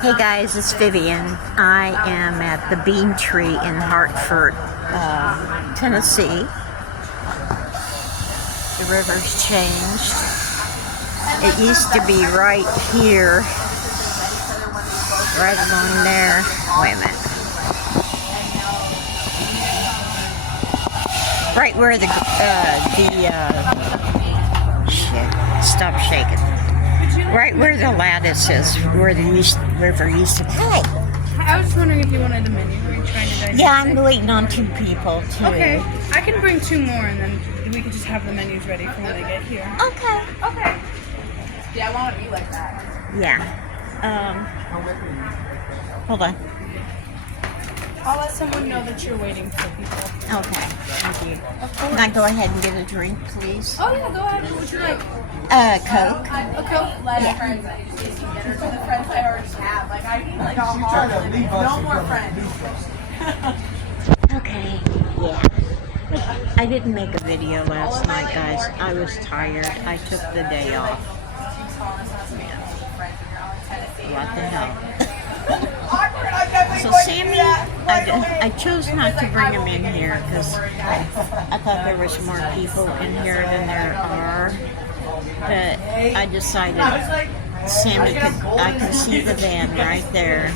Hey guys, it's Vivian. I am at the Bean Tree in Hartford, Tennessee. The river's changed. It used to be right here, right along there. Wait a minute. Right where shit, stop shaking. Right where the lattice is, where the river used to be. Hey! I was just wondering if you wanted the menu. Were you trying to digest Yeah, I'm it? waiting on 2 people, too. Okay, I can bring 2 more and then we can just have the menus ready for when they get here. Okay. Okay. Yeah, I want it to be like that. Yeah. Hold on. I'll let someone know that you're waiting for people. Okay, thank you. Of course. Can I go ahead and get a drink, please? Oh yeah, go ahead. What would you like? Coke. A Coke? Yeah. Friends I just get her to the friends I already have. Like I need like a hard limit. No more friends. Okay, yeah. I didn't make a video last night, guys. I was tired. I took the day off. What the hell? So Sammy, I chose not to bring him in here because I thought there was more people in here than there are. But I decided Sammy I can see the van right there,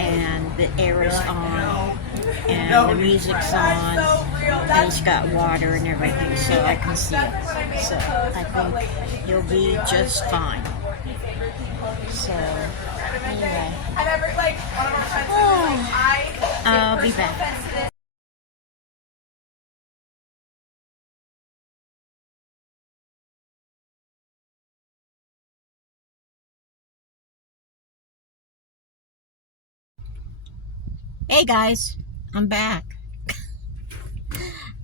and the air is on, and the music's on, and it's got water and everything, so I can see it. So I think he'll be just fine. So anyway, I'll be back. Hey guys, I'm back.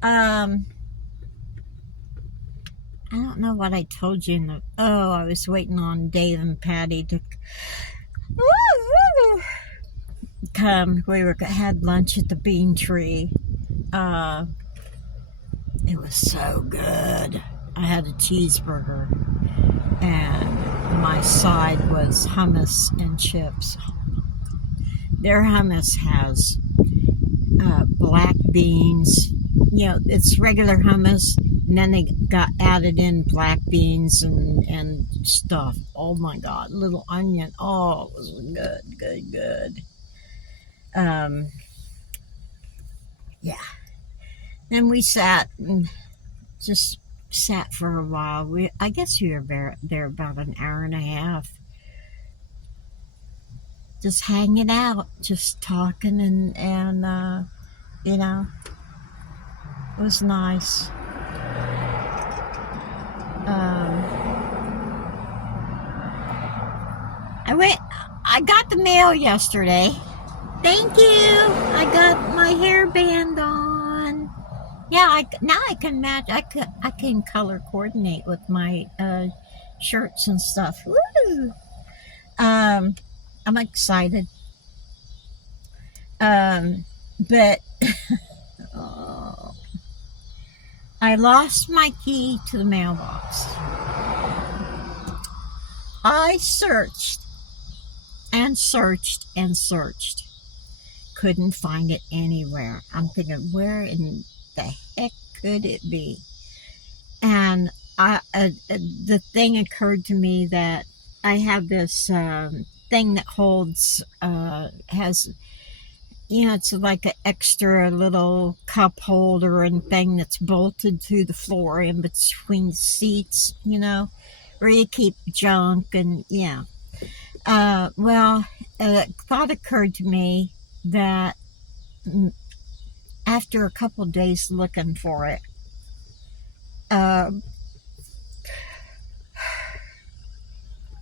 I don't know what I told you I was waiting on Dave and Patty to come. We had lunch at the Bean Tree. It was so good. I had a cheeseburger, and my side was hummus and chips. Their hummus has black beans. You know, it's regular hummus, and then they got added in black beans and stuff. Oh my God, little onion. Oh, it was good. Yeah. Then we sat and just sat for a while. I guess we were there about an hour and a half. Just hanging out, just talking and you know, it was nice. I got the mail yesterday. Thank you. I got my hairband on. Yeah, now I can match. I can color coordinate with my shirts and stuff. Woo! I'm excited. But I lost my key to the mailbox. I searched and searched and searched. Couldn't find it anywhere. I'm thinking, where in the heck could it be? And the thing occurred to me that I have this thing that holds, has, you know, it's like an extra little cup holder and thing that's bolted to the floor in between seats, you know, where you keep junk and, yeah. Well, a thought occurred to me that after a couple days looking for it,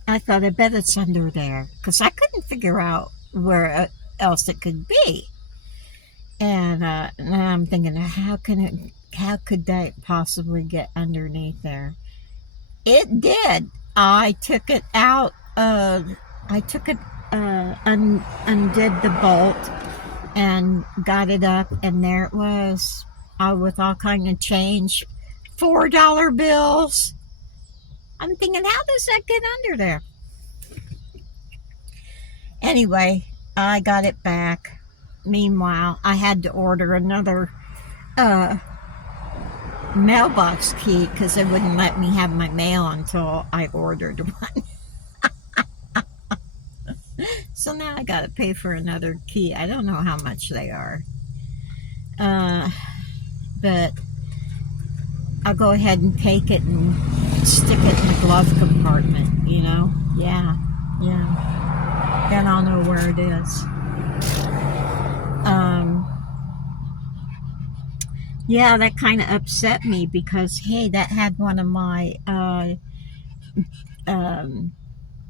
I thought, I bet it's under there, because I couldn't figure out where else it could be. And I'm thinking, how could that possibly get underneath there? It did. I took it out. Undid the bolt and got it up, and there it was, with all kind of change, $4 bills. I'm thinking, how does that get under there? Anyway, I got it back. Meanwhile, I had to order another mailbox key because they wouldn't let me have my mail until I ordered one. So now I got to pay for another key. I don't know how much they are. But I'll go ahead and take it and stick it in the glove compartment, you know? Yeah. Then I'll know where it is. Yeah, that kind of upset me because, hey, that had one of my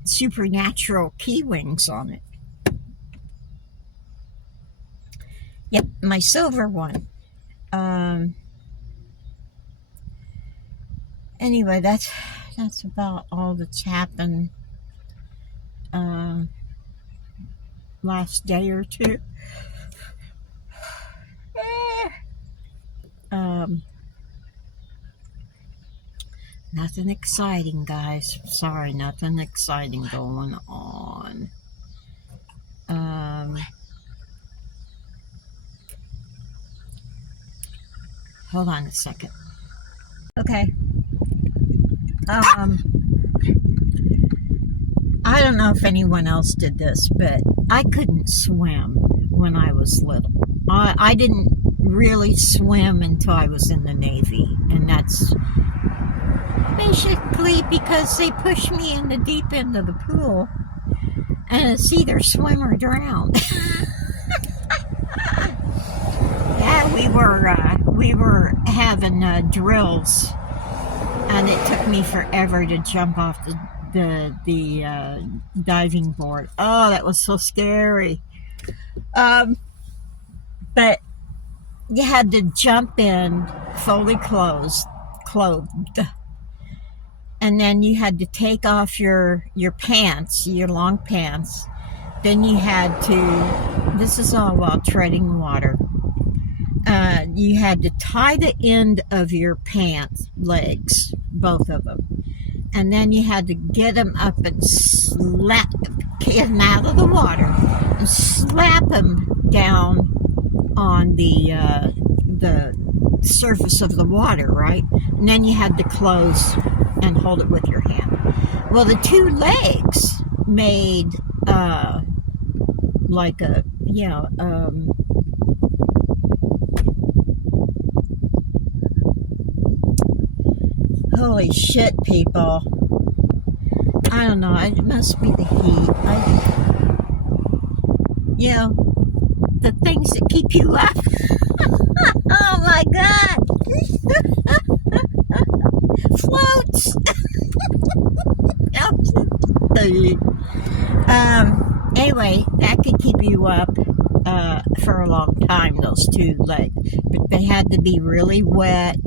supernatural key wings on it. Yep, my silver one. Anyway, that's about all that's happened last day or two. Nothing exciting, guys. Sorry, nothing exciting going on. Hold on a second. Okay. I don't know if anyone else did this, but I couldn't swim when I was little. I didn't really swim until I was in the Navy, and that's basically because they pushed me in the deep end of the pool, and it's either swim or drown. Yeah, we were having drills, and it took me forever to jump off the diving board. Oh, that was so scary. But you had to jump in fully clothed, and then you had to take off your pants, your long pants. Then you had to, this is all while treading water, you had to tie the end of your pants legs, both of them, and then you had to get them up and get them out of the water and slap them down on the surface of the water, right? And then you had to close and hold it with your hand. Well, the two legs made like a, you know, holy shit, people. I don't know, it must be the heat. You know, the things that keep you up. Oh my God. Floats. Anyway, that could keep you up for a long time, those two legs. But they had to be really wet.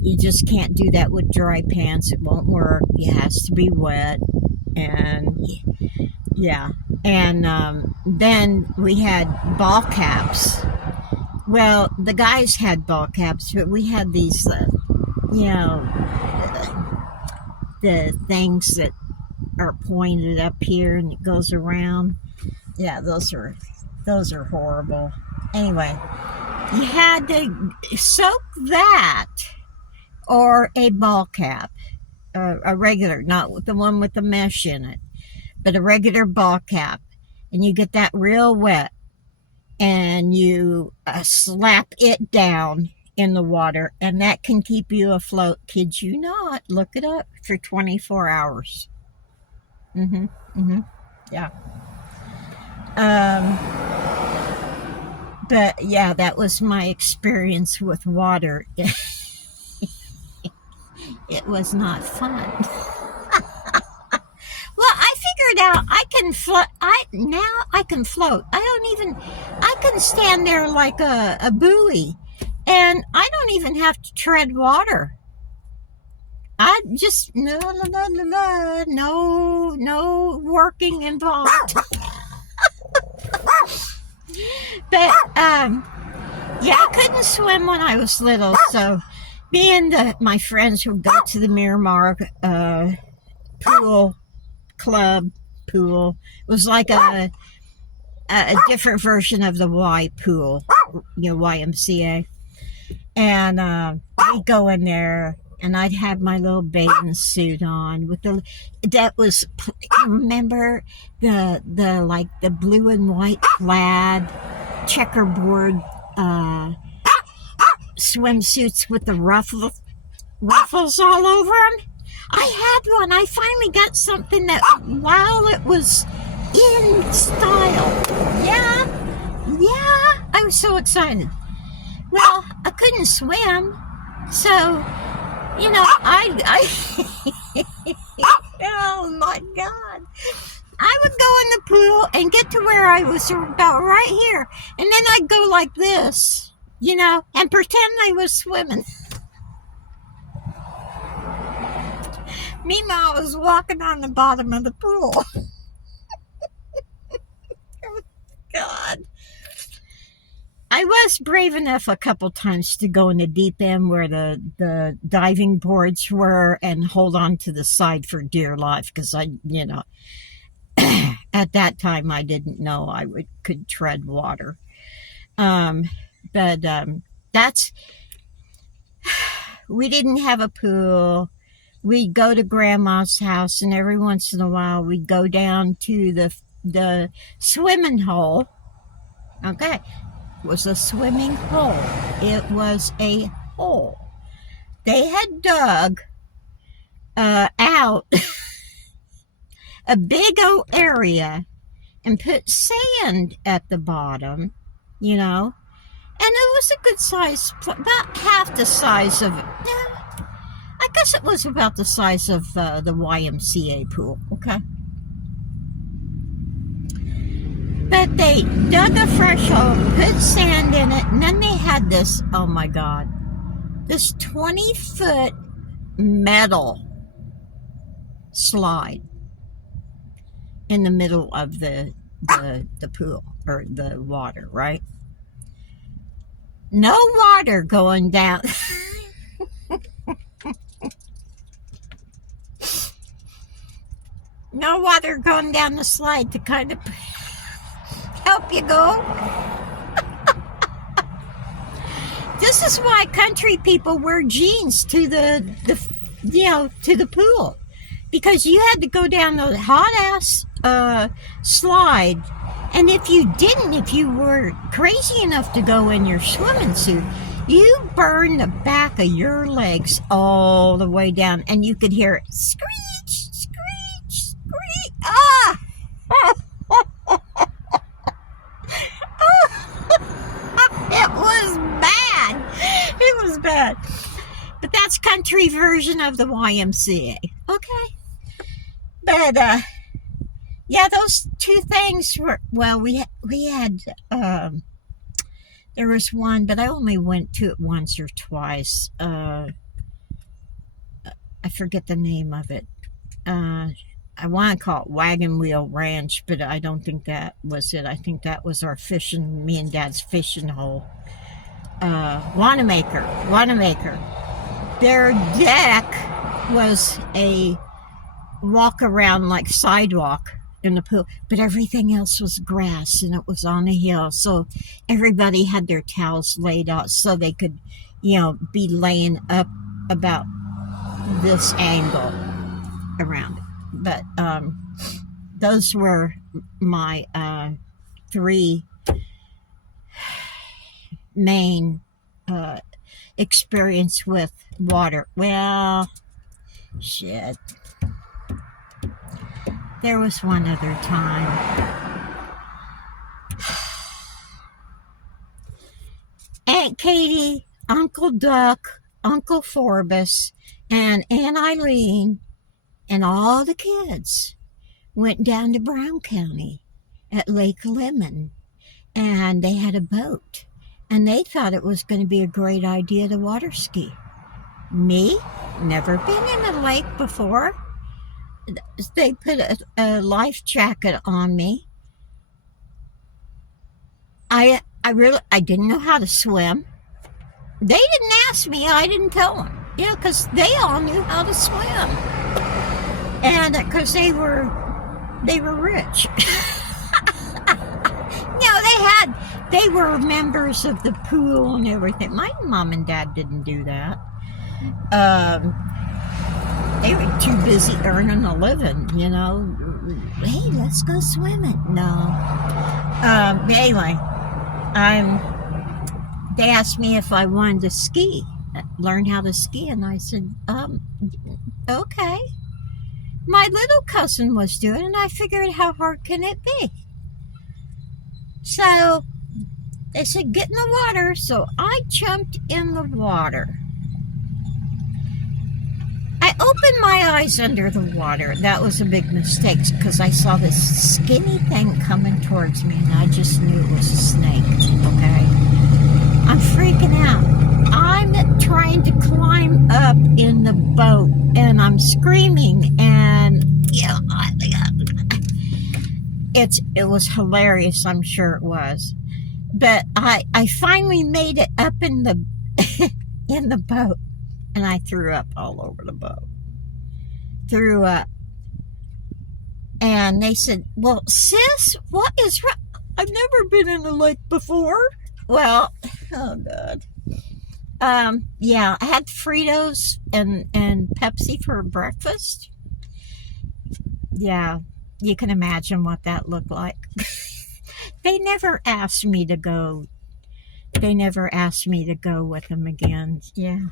You just can't do that with dry pants. It won't work. It has to be wet. And yeah. And then we had ball caps. Well, the guys had ball caps, but we had these, you know, the things that are pointed up here and it goes around. Yeah, those are horrible. Anyway, you had to soak that or a ball cap, a regular, not the one with the mesh in it, but a regular ball cap, and you get that real wet, and you slap it down in the water, and that can keep you afloat. Kid you not, look it up, for 24 hours. Yeah. But yeah, that was my experience with water. It was not fun. Well, I figured out I can float. I can float. I can stand there like a buoy, and I don't even have to tread water. I just, no working involved. But, yeah, I couldn't swim when I was little, so me and my friends would go to the Miramar pool club. It was like a a different version of the Y pool, YMCA. And I'd go in there, and I'd have my little bathing suit on with remember the blue and white plaid checkerboard swimsuits with the ruffles all over them? I had one. I finally got something that, while it was in style. Yeah, I was so excited. Well, I couldn't swim, so, I oh my God. I would go in the pool and get to where I was about right here, and then I'd go like this, and pretend I was swimming. Meanwhile, I was walking on the bottom of the pool. Oh, God. I was brave enough a couple times to go in the deep end where the diving boards were and hold on to the side for dear life, because at that time I didn't know I could tread water. But we didn't have a pool. We'd go to Grandma's house, and every once in a while we'd go down to the swimming hole. Okay. It was a swimming hole. It was a hole. They had dug out a big old area and put sand at the bottom, and it was a good size, about half the size of, I guess it was about the size of the YMCA pool, okay? But they dug a fresh hole, put sand in it, and then they had this, oh my God, this 20-foot metal slide in the middle of the pool, or the water, right? No water going down. No water going down the slide to kind of help you go. This is why country people wear jeans to the pool, because you had to go down the hot ass slide, and if you were crazy enough to go in your swimming suit, you burned the back of your legs all the way down, and you could hear it screech, screech, screech. Ah! It was bad. It was bad. But that's country version of the YMCA. Okay. But, yeah, those two things were, well, we had, there was one, but I only went to it once or twice. I forget the name of it. I want to call it Wagon Wheel Ranch, but I don't think that was it. I think that was our me and Dad's fishing hole. Wanamaker. Their deck was a walk around like sidewalk in the pool, but everything else was grass, and it was on a hill, so everybody had their towels laid out so they could, be laying up about this angle around it. But those were my three main experience with water. Well, shit. There was one other time. Aunt Katie, Uncle Duck, Uncle Forbes, and Aunt Eileen, and all the kids went down to Brown County at Lake Lemon, and they had a boat, and they thought it was going to be a great idea to water ski. Me, never been in a lake before. They put a life jacket on me. I didn't know how to swim. They didn't ask me, I didn't tell them. Yeah, because they all knew how to swim. And because they were rich. they were members of the pool and everything. My mom and dad didn't do that. They were too busy earning a living, you know. Hey, let's go swimming. No. But anyway, they asked me if I wanted to ski, learn how to ski, and I said, okay. My little cousin was doing it, and I figured, how hard can it be? So they said, get in the water. So I jumped in the water. I opened my eyes under the water. That was a big mistake because I saw this skinny thing coming towards me, and I just knew it was a snake, okay? I'm freaking out. I'm trying to climb up in the boat, and I'm screaming, and yeah, it was hilarious. I'm sure it was. But I finally made it up in the in the boat. And I threw up all over the boat. Threw up. And they said, well, sis, what is wrong? I've never been in a lake before. Well, oh, God. Yeah, I had Fritos and Pepsi for breakfast. Yeah, you can imagine what that looked like. They never asked me to go. They never asked me to go with them again. Yeah.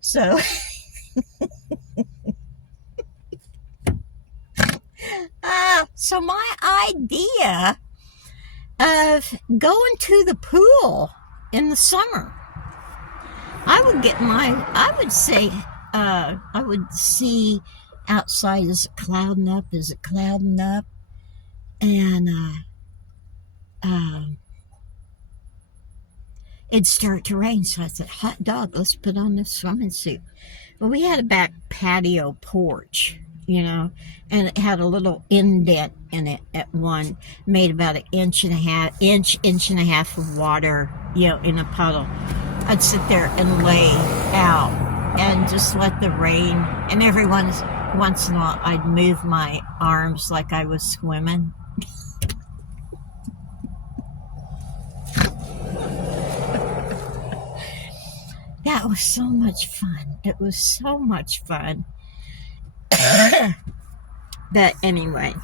So, so my idea of going to the pool in the summer, I would see outside, is it clouding up? Is it clouding up? And, it'd start to rain, so I said, hot dog, let's put on this swimming suit. Well, we had a back patio porch, you know, and it had a little indent in it at one, made about an inch and a half of water, you know, in a puddle. I'd sit there and lay out and just let the rain, and every once in a while I'd move my arms like I was swimming. That was so much fun. It was so much fun. But anyway.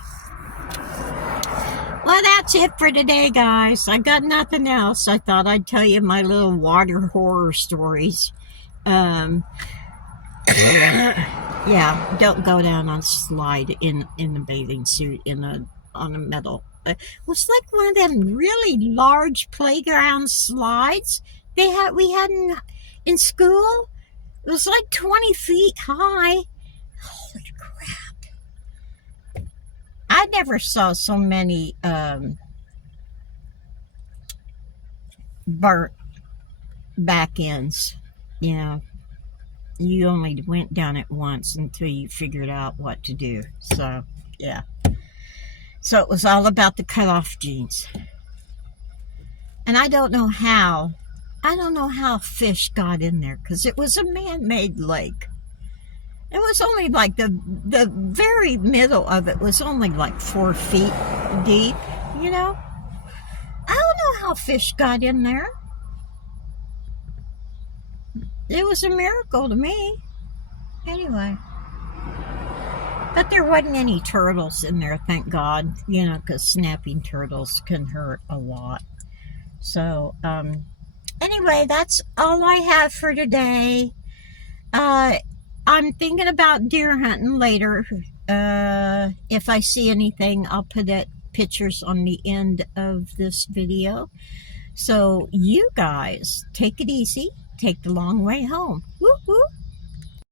Well, that's it for today, guys. I got nothing else. I thought I'd tell you my little water horror stories. Yeah, don't go down on a slide in the bathing suit on a metal. It was like one of them really large playground slides we had in school. It was like 20 feet high. Holy crap. I never saw so many burnt back ends. You know, you only went down it once until you figured out what to do. So, yeah. So it was all about the cutoff jeans. And I don't know how fish got in there, because it was a man-made lake. It was only like the very middle of it was only like 4 feet deep, you know. I don't know how fish got in there. It was a miracle to me. Anyway. But there wasn't any turtles in there, thank God, you know, because snapping turtles can hurt a lot. So, anyway, that's all I have for today. I'm thinking about deer hunting later. If I see anything, I'll put pictures on the end of this video. So you guys, take it easy. Take the long way home. Woo woo.